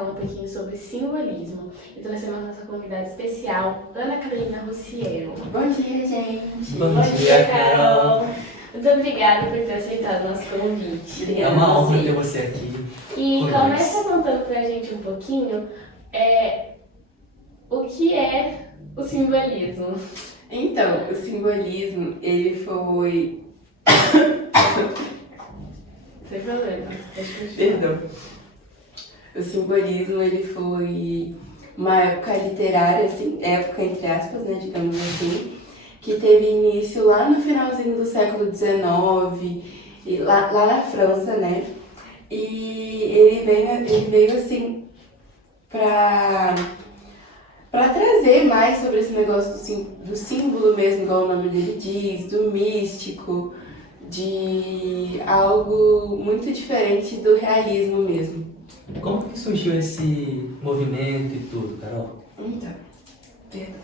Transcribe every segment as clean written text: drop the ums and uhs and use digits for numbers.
falar um pouquinho sobre simbolismo. E trouxemos a nossa convidada especial, Ana Carolina Russiero. Bom dia, gente! Bom dia, Carol! Muito obrigada por ter aceitado o nosso convite. É uma honra ter você aqui. E começa contando pra gente um pouquinho o que é o simbolismo. Então, o simbolismo, ele foi... Sem problema. Perdão. O simbolismo, ele foi uma época literária, assim, época entre aspas, né, digamos assim, que teve início lá no finalzinho do século XIX, e lá na França, né? E ele veio assim, para trazer mais sobre esse negócio do símbolo mesmo, igual o nome dele diz, do místico, de algo muito diferente do realismo mesmo. Como que surgiu esse movimento e tudo, Carol? Então, perdão.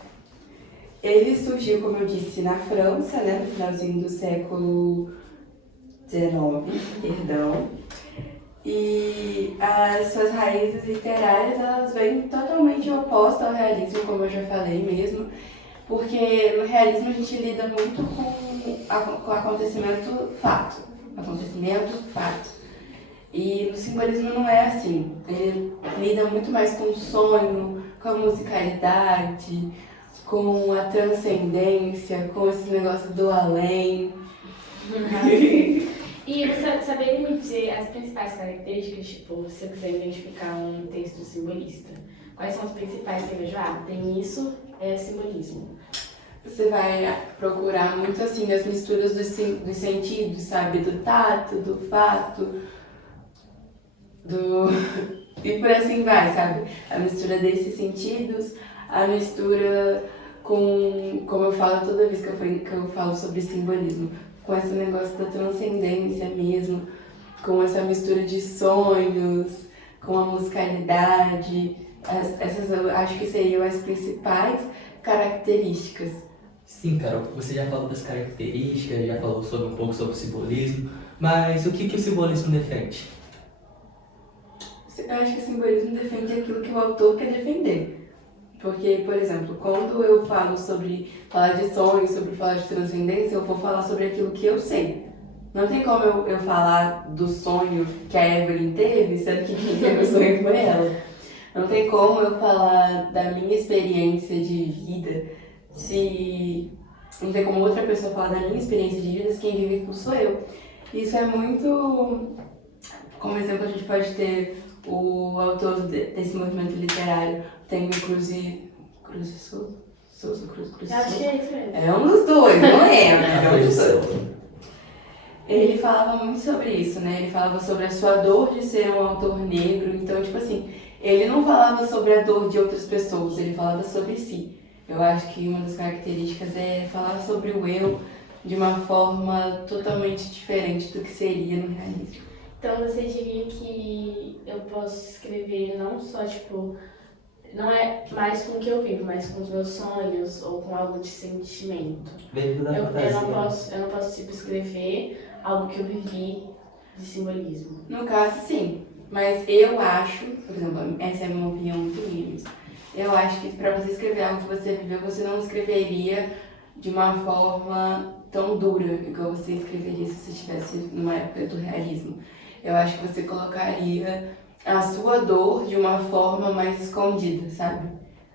Ele surgiu, como eu disse, na França, né, no finalzinho do século XIX, perdão. E as suas raízes literárias, elas vêm totalmente opostas ao realismo, como eu já falei mesmo, porque no realismo a gente lida muito com acontecimento fato. E no simbolismo não é assim. Ele lida muito mais com o sonho, com a musicalidade, com a transcendência, com esse negócio do além. E você saberia me dizer as principais características, tipo, se eu quiser identificar um texto simbolista, quais são as principais que eu vejo? Ah, tem isso, é simbolismo. Você vai procurar muito assim as misturas dos sentidos, sabe? Do tato, do fato, e por assim vai, sabe? A mistura desses sentidos, a mistura com, como eu falo toda vez que eu falo sobre simbolismo, com esse negócio da transcendência mesmo, com essa mistura de sonhos, com a musicalidade. Essas eu acho que seriam as principais características. Sim, Carol, você já falou das características, já falou um pouco sobre o simbolismo, mas o que o simbolismo defende? Eu acho que o simbolismo defende aquilo que o autor quer defender. Porque, por exemplo, quando eu falo sobre falar de sonhos, sobre falar de transcendência, eu vou falar sobre aquilo que eu sei. Não tem como eu falar do sonho que a Evelyn teve, sendo que quem teve o sonho foi ela. Não tem como eu falar da minha experiência de vida, se não tem como outra pessoa falar da minha experiência de vida, se quem vive aquilo sou eu. Isso é muito... Como exemplo, a gente pode ter o autor desse movimento literário, tem o Cruz Souza. Acho que é isso mesmo. É um dos dois, não é? Mas é um dos dois. Ele falava muito sobre isso, né? Ele falava sobre a sua dor de ser um autor negro. Então, tipo assim, ele não falava sobre a dor de outras pessoas, ele falava sobre si. Eu acho que uma das características é falar sobre o eu de uma forma totalmente diferente do que seria no realismo. Então você diria que eu posso escrever não só, tipo, não é mais com o que eu vivo, mas com os meus sonhos ou com algo de sentimento. Vem da Eu fantasia. não posso, tipo, escrever algo que eu vivi de simbolismo. No caso, sim. Mas eu acho, por exemplo, essa é a minha opinião muito minha. Eu acho que para você escrever algo que você viveu, você não escreveria de uma forma tão dura igual você escreveria se você estivesse numa época do realismo. Eu acho que você colocaria a sua dor de uma forma mais escondida, sabe?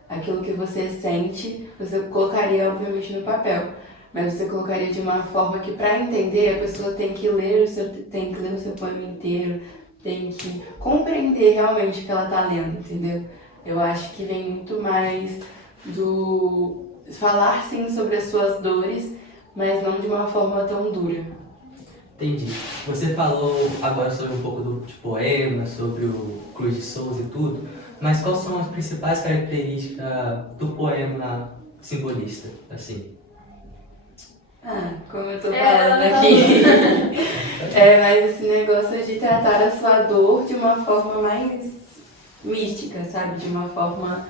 Aquilo que você sente, você colocaria obviamente no papel, mas você colocaria de uma forma que, para entender, a pessoa tem que ler o seu poema inteiro, tem que compreender realmente o que ela está lendo, entendeu? Eu acho que vem muito mais do falar sim sobre as suas dores, mas não de uma forma tão dura. Entendi. Você falou agora sobre um pouco de poema, sobre o Cruz de Souza e tudo, mas quais são as principais características do poema simbolista, assim? Como eu tô falando aqui, mas esse negócio de tratar a sua dor de uma forma mais mística, sabe? De uma forma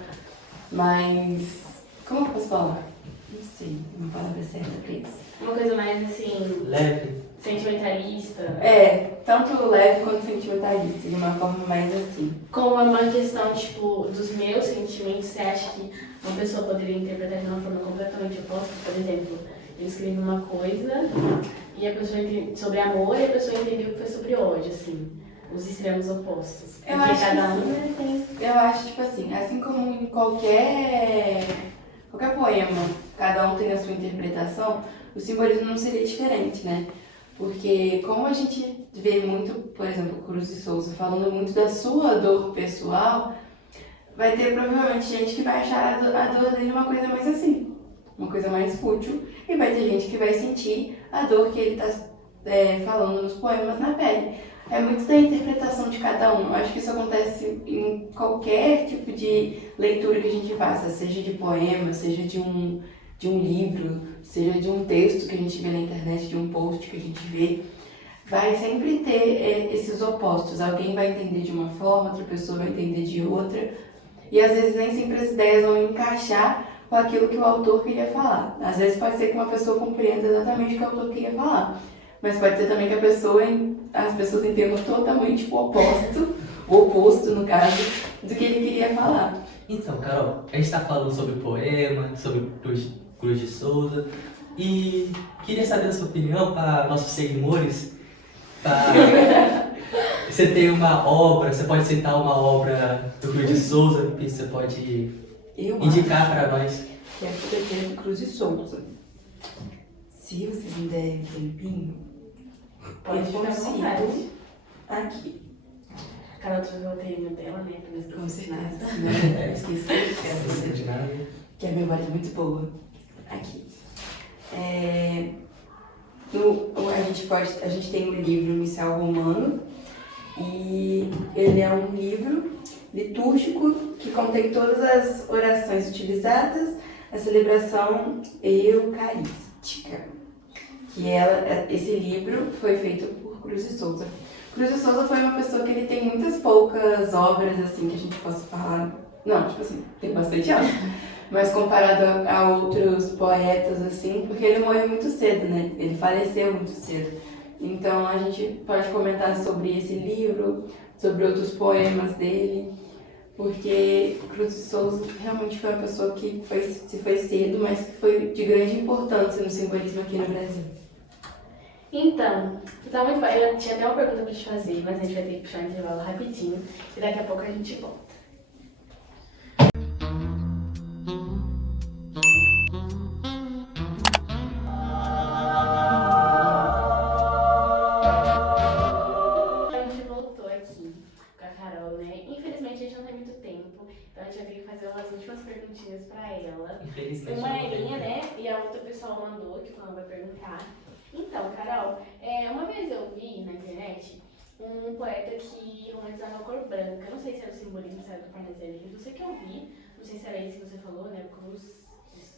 mais... Como eu posso falar? Não sei, uma palavra certa pra isso. Uma coisa mais assim... Leve. sentimentalista. Tanto leve quanto sentimentalista, de uma forma mais assim. Como é uma questão, tipo, dos meus sentimentos, você acha que uma pessoa poderia interpretar de uma forma completamente oposta? Por exemplo, eu escrevi uma coisa e a pessoa sobre amor e a pessoa entendeu que foi sobre ódio, assim. Os extremos opostos. Eu Porque acho cada que um tem. Eu acho, tipo assim como em qualquer poema, cada um tem a sua interpretação, o simbolismo não seria diferente, né? Porque como a gente vê muito, por exemplo, Cruz de Souza falando muito da sua dor pessoal, vai ter provavelmente gente que vai achar a dor dele uma coisa mais assim, uma coisa mais fútil, e vai ter gente que vai sentir a dor que ele está falando nos poemas na pele. É muito da interpretação de cada um. Eu acho que isso acontece em qualquer tipo de leitura que a gente faça, seja de poema, seja de um livro, seja de um texto que a gente vê na internet, de um post que a gente vê. Vai sempre ter esses opostos. Alguém vai entender de uma forma, outra pessoa vai entender de outra. E às vezes nem sempre as ideias vão encaixar com aquilo que o autor queria falar. Às vezes pode ser que uma pessoa compreenda exatamente o que o autor queria falar. Mas pode ser também que as pessoas entendam totalmente o oposto, no caso, do que ele queria falar. Então, Carol, a gente está falando sobre poema, sobre Cruz de Souza, e queria saber a sua opinião para nossos seguidores. Você tem uma obra, você pode citar uma obra do Cruz de Souza que você pode indicar para nós? Que é a Fogueteira do Cruz de Souza. Se vocês me derem um tempinho, Pode ficar à vontade. Aqui. A Carol trouxe o roteirinho dela, né? Pra não Com esquecer de certeza. nada. Eu esqueci de nada. que a memória é muito boa. Aqui. A gente tem o livro Missal Romano, e ele é um livro litúrgico que contém todas as orações utilizadas na celebração eucarística. Esse livro foi feito por Cruz de Souza. Cruz de Souza foi uma pessoa que ele tem muitas poucas obras, assim, que a gente possa falar. Não, tipo assim, tem bastante obra. Mas comparado a outros poetas, assim, porque ele morreu muito cedo, né? Ele faleceu muito cedo. Então a gente pode comentar sobre esse livro, sobre outros poemas dele, porque Cruz de Souza realmente foi uma pessoa que se foi cedo, mas que foi de grande importância no simbolismo aqui no Brasil. Então, tá muito bom. Eu tinha até uma pergunta pra te fazer, mas a gente vai ter que puxar um intervalo rapidinho e daqui a pouco a gente volta. A gente voltou aqui com a Carol, né? Infelizmente a gente não tem muito tempo, então a gente vai ter que fazer umas últimas perguntinhas pra ela. Infelizmente. Uma é minha, né? E a outra pessoa mandou, que ela vai perguntar. Então, Carol, uma vez eu vi na internet um poeta que romantizava a cor branca. Não sei se era o simbolismo, se era do parnasianismo, não sei o que eu vi. Não sei se era isso que você falou, né? Cruz.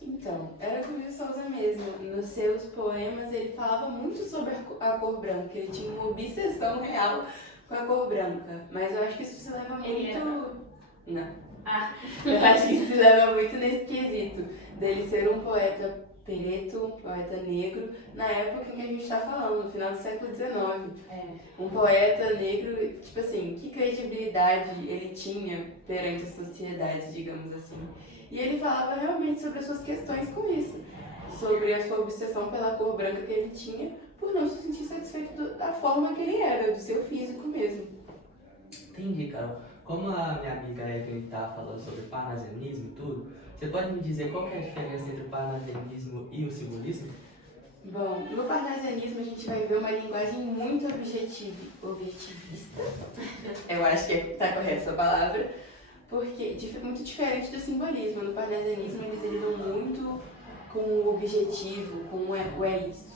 Então, era Cruz de Souza mesmo. Nos seus poemas ele falava muito sobre a cor branca. Ele tinha uma obsessão real com a cor branca. Mas eu acho que isso se leva muito... Não. Eu acho que isso se leva muito nesse quesito dele ser um poeta preto, um poeta negro, na época em que a gente está falando, no final do século XIX. Um poeta negro, tipo assim, que credibilidade ele tinha perante a sociedade, digamos assim. E ele falava realmente sobre as suas questões com isso, sobre a sua obsessão pela cor branca que ele tinha, por não se sentir satisfeito da forma que ele era, do seu físico mesmo. Entendi, Carol. Como a minha amiga Evelyn está falando sobre parnasianismo e tudo, você pode me dizer qual que é a diferença entre o parnasianismo e o simbolismo? Bom, no parnasianismo a gente vai ver uma linguagem muito objetivista. Eu acho que está correta essa palavra, porque é muito diferente do simbolismo. No parnasianismo eles lidam muito com o objetivo, com o é isso.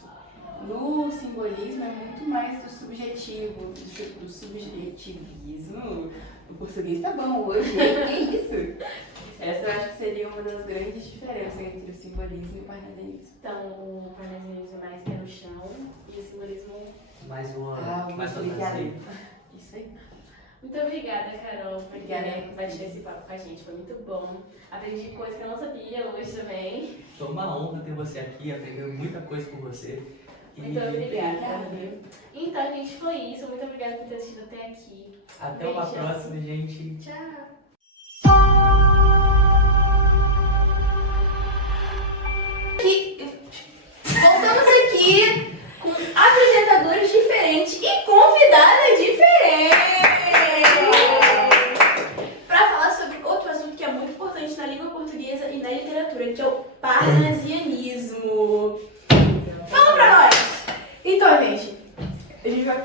No simbolismo é muito mais do subjetivo, do subjetivismo. O português tá bom hoje, que isso? Essa eu acho que seria uma das grandes diferenças entre o simbolismo e o parnasianismo. Então, o parnasianismo é mais pé no chão e o simbolismo... Mais fantasia. fantasia. Isso aí. Muito obrigada, Carol, por Obrigada. ter compartilhado esse papo com a gente. Foi muito bom. Aprendi coisas que eu não sabia hoje também. Foi uma honra ter você aqui, aprendendo muita coisa com você. Muito obrigada, viu? Então, gente, foi isso. Muito obrigada por ter assistido até aqui. Até uma Beijo. próxima, gente. Tchau. Voltamos aqui com apresentadores diferentes e convidadas diferentes para falar sobre outro assunto que é muito importante na língua portuguesa e na literatura, que é o parnasianismo. Fala pra nós! Então, gente,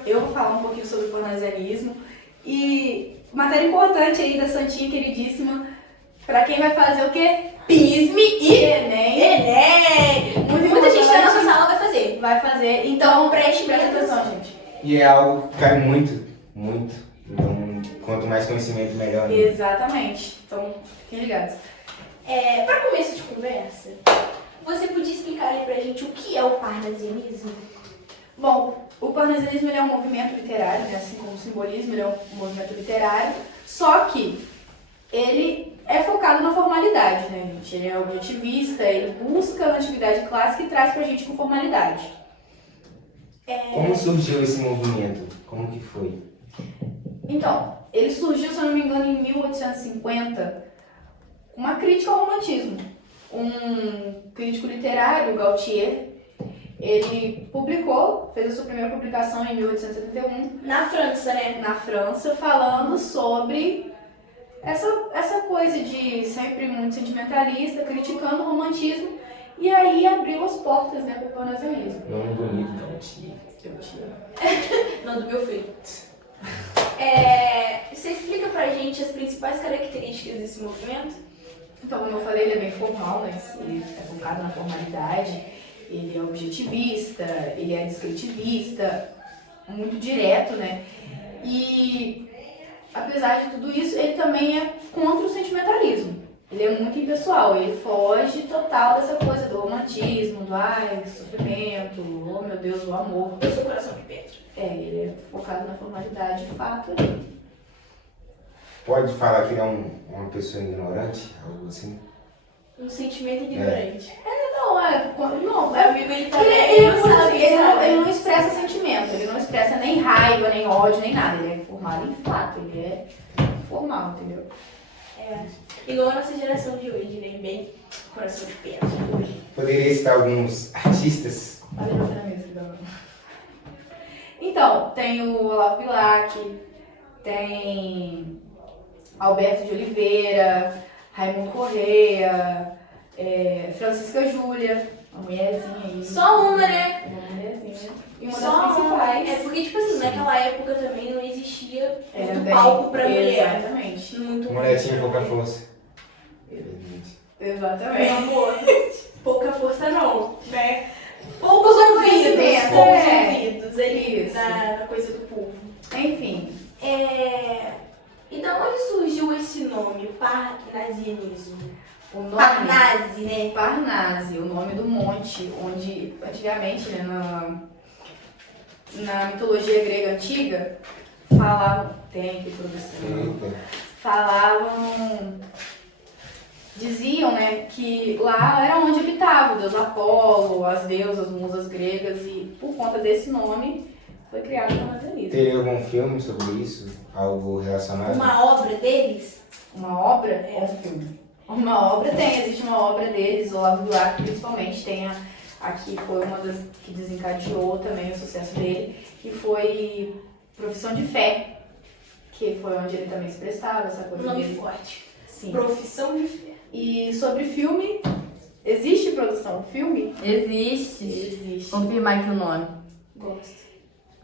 eu vou falar um pouquinho sobre o parnasianismo e matéria importante aí da Santinha queridíssima, pra quem vai fazer o quê? PISME e Enem! Muita gente da nossa sala vai fazer, então preste atenção, gente. E é algo que cai muito, muito. Então, quanto mais conhecimento, melhor. Né? Exatamente, então fiquem ligados. Para começo de conversa, você podia explicar aí pra gente o que é o parnasianismo? Bom, o parnasianismo ele é um movimento literário, né? Assim como o simbolismo, ele é um movimento literário, só que ele é focado na formalidade, né, gente? Ele é objetivista, ele busca a antiguidade clássica e traz pra gente com formalidade. Como surgiu esse movimento? Como que foi? Então, ele surgiu, se eu não me engano, em 1850, com uma crítica ao romantismo. Um crítico literário, Gautier, ele fez a sua primeira publicação em 1871. Na França, né? Na França, falando sobre essa coisa de sempre muito sentimentalista, criticando o romantismo, e aí abriu as portas, né, para o parnasianismo. Nome bonito, Gautier. Não do meu filho. Você explica pra gente as principais características desse movimento? Então, como eu falei, ele é bem formal, né? Ele é focado na formalidade, ele é objetivista, ele é descritivista, muito direto, né? E apesar de tudo isso, ele também é contra o sentimentalismo. Ele é muito impessoal, ele foge total dessa coisa do romantismo, do sofrimento, oh meu Deus, o amor. Eu sou coração de pedra. Ele é focado na formalidade, de fato. Pode falar que ele é uma pessoa ignorante? Algo assim? Um sentimento ignorante. Amigo, Ele também ele não sabe. ele não expressa sentimento, ele não expressa nem raiva, nem ódio, nem nada. Ele é formado em fato, ele é formal, entendeu? Igual a nossa geração de hoje, né? Bem coração de pedra. Poderia citar alguns artistas? Olha na mesa, então, tem o Olavo Bilac, tem Alberto de Oliveira, Raimundo Correia, Francisca Júlia, uma mulherzinha aí. Só uma, né? Uma mulherzinha. E uma Só das principais. porque, tipo assim, naquela época também não existia Era muito bem- palco pra mulher. Exatamente. Muito Mulher tinha pouca força. Meu Exatamente. amor, pouca força não, né? Poucos ouvidos, poucos ouvidos ali Isso. na coisa do povo. Enfim, E da onde surgiu esse nome, o parnasianismo? o nome Parnase, né? Parnase, o nome do monte, onde antigamente, né, na mitologia grega antiga, falavam, diziam, né, que lá era onde habitava o deus Apolo, as deusas, musas gregas, e por conta desse nome foi criado o parnasianismo. Teria algum filme sobre isso? Algo relacionado? Uma obra deles? Uma obra ou um filme? Uma obra existe uma obra deles, o Olavo Bilac principalmente, tem aqui foi uma das que desencadeou também o sucesso dele, que foi Profissão de Fé, que foi onde ele também se prestava, essa coisa Nome dele. forte. Sim. Profissão de fé. E sobre filme, existe produção filme? Existe. Existe. Confirmar aqui o nome. Gosto.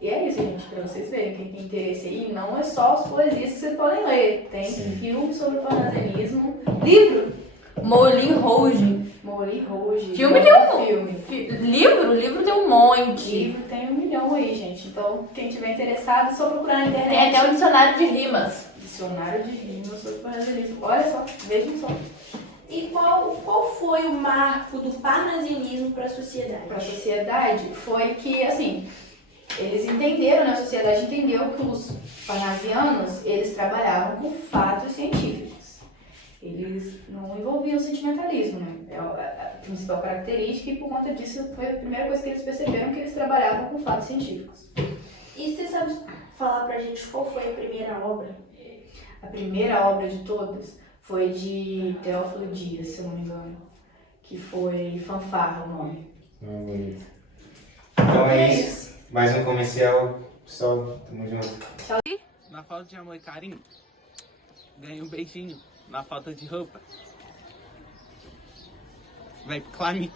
E é isso, gente, pra vocês verem, quem tem interesse aí, não é só as poesias que vocês podem ler. Tem filme sobre o parnasianismo, livro, Moulin Rouge. Moulin Rouge. Filme tem um filme. Livro tem um monte. Livro tem 1 milhão aí, gente. Então, quem tiver interessado, é só procurar na internet. Tem até um dicionário de rimas. Dicionário de rimas sobre o parnasianismo. Olha só, vejam só. E qual foi o marco do parnasianismo para a sociedade? Para a sociedade foi que, assim, eles entenderam, né? A sociedade entendeu que os parnasianos, eles trabalhavam com fatos científicos. Eles não envolviam o sentimentalismo, né? principal característica, e por conta disso foi a primeira coisa que eles perceberam, que eles trabalhavam com fatos científicos. E você sabe falar pra gente qual foi a primeira obra? A primeira obra de todas foi de Teófilo Dias, se eu não me engano, que foi Fanfarra o nome. Bonito. Então é isso. Mais um comercial. Pessoal, tamo junto. Na falta de amor e carinho, ganhei um beijinho. Na falta de roupa, vai pro Clamic.